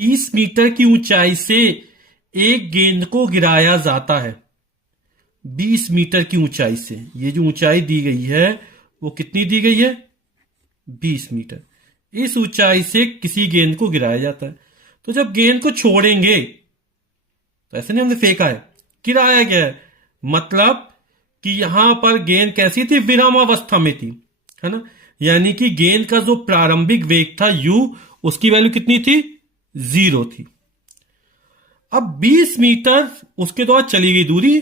20 metre की ऊंचाई से एक गेंद को गिराया जाता है। 20 मीटर की ऊंचाई से, ये जो ऊंचाई दी गई है वो कितनी दी गई है? 20 मीटर। इस ऊंचाई से किसी गेंद को गिराया जाता है। तो जब गेंद को छोड़ेंगे तो ऐसे नहीं, हमने फेंका है, गिराया गया है, मतलब कि यहां पर गेंद कैसी थी? विरामावस्था में थी, है ना। यानी कि गेंद का जो प्रारंभिक वेग था u, उसकी वैल्यू कितनी थी? 0 थी। अब 20 मीटर उसके द्वारा चली गई दूरी,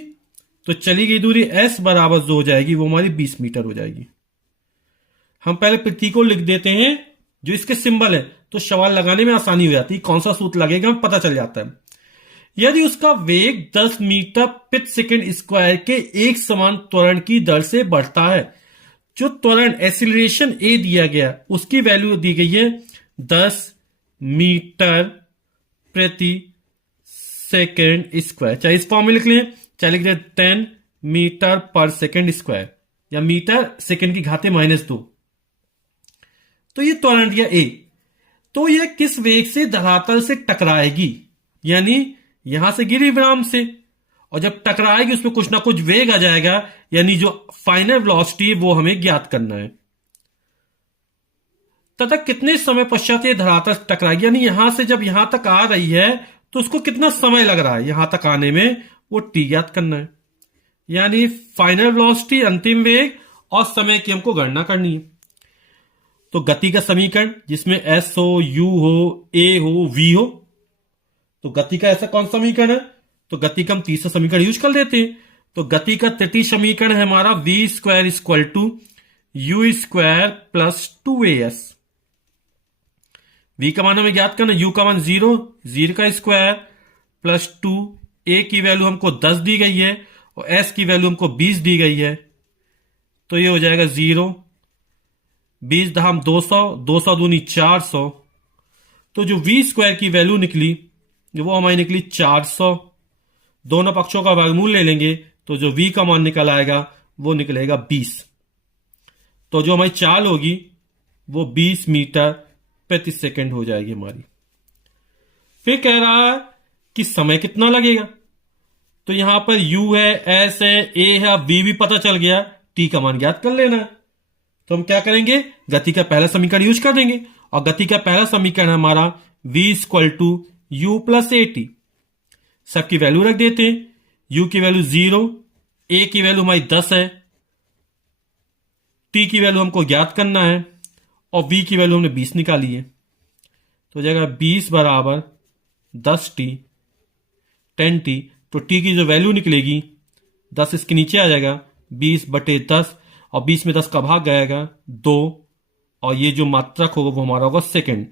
तो चली गई दूरी s बराबर जो हो जाएगी वो हमारी 20 मीटर हो जाएगी। हम पहले प्रतीक को लिख देते हैं जो इसके सिंबल है, तो सवाल लगाने में आसानी हो जाती है, कौन सा सूत्र लगेगा हमें पता चल जाता है। यदि उसका वेग 10 मीटर प्रति सेकंड स्क्वायर के एक समान त्वरण की दर से बढ़ता है, जो त्वरण एक्सीलरेशन ए दिया गया उसकी वैल्यू दी गई है 10 मीटर प्रति सेकंड स्क्वायर, चाहे इस फॉर्म में लिख लें, चाहे लिख लें 10 मीटर पर सेकंड स्क्वायर, या मीटर सेकंड की घाते -2। तो ये त्वरण दिया ए, तो यह किस वेग से धरातल से टकराएगी? यानी यहां से गिरी विराम से, और जब टकराएगी उसमें कुछ ना कुछ वेग आ जाएगा, यानी जो फाइनल वेलोसिटी वो हमें ज्ञात करना है। तथा कितने समय पश्चात ये धरातल से टकराएगी, यानी यहां से जब यहां तक आ रही है तो उसको कितना समय लग रहा है यहां तक आने में, वो टी ज्ञात करना है। यानी फाइनल वेलोसिटी, अंतिम वेग, और समय की हमको गणना करनी है। तो गति का समीकरण जिसमें एस हो, यू हो, ए हो, वी हो, तो गति का ऐसा कौन सा समीकरण है? तो गति का हम तीसरा समीकरण यूज कर लेते हैं। तो गति का तृतीय समीकरण है हमारा v² equal to u² plus 2as। v का मान हमें ज्ञात करना, u का मान 0, 0 का स्क्वायर प्लस 2, a की वैल्यू हमको 10 दी गई है और s की वैल्यू हमको 20 दी गई है। तो ये हो जाएगा 0, 20 दहाम 200, 200 दूनी 400। तो जो v² की वैल्यू निकली वो हमारी निकली 400। दोनों पक्षों का वर्गमूल ले लेंगे तो जो v का मान निकल आएगा वो निकलेगा 20। तो जो हमारी चाल होगी वो 20 मीटर प्रति सेकंड हो जाएगी हमारी। फिर कह रहा है कि समय कितना लगेगा, तो यहां पर u है, s है, a है, अब v भी पता चल गया, t का मान ज्ञात कर लेना है। तो हम क्या करेंगे, गति का पहला समीकरण यूज कर देंगे, और गति का पहला समीकरण हमारा v equal to u plus a t. सबकी वैल्यू रख देते हैं, u की वैल्यू 0, a की वैल्यू हमारी 10 है, t की वैल्यू हमको ज्ञात करना है, और v की वैल्यू हमने 20 निकाली है। तो हो जाएगा 20 बराबर 10t, 10t। तो t की जो वैल्यू निकलेगी 10 इसके नीचे आ जाएगा, 20/10, और 20 में 10 का भाग जाएगा 2, और ये जो मात्रक होगा वो हमारा होगा सेकंड।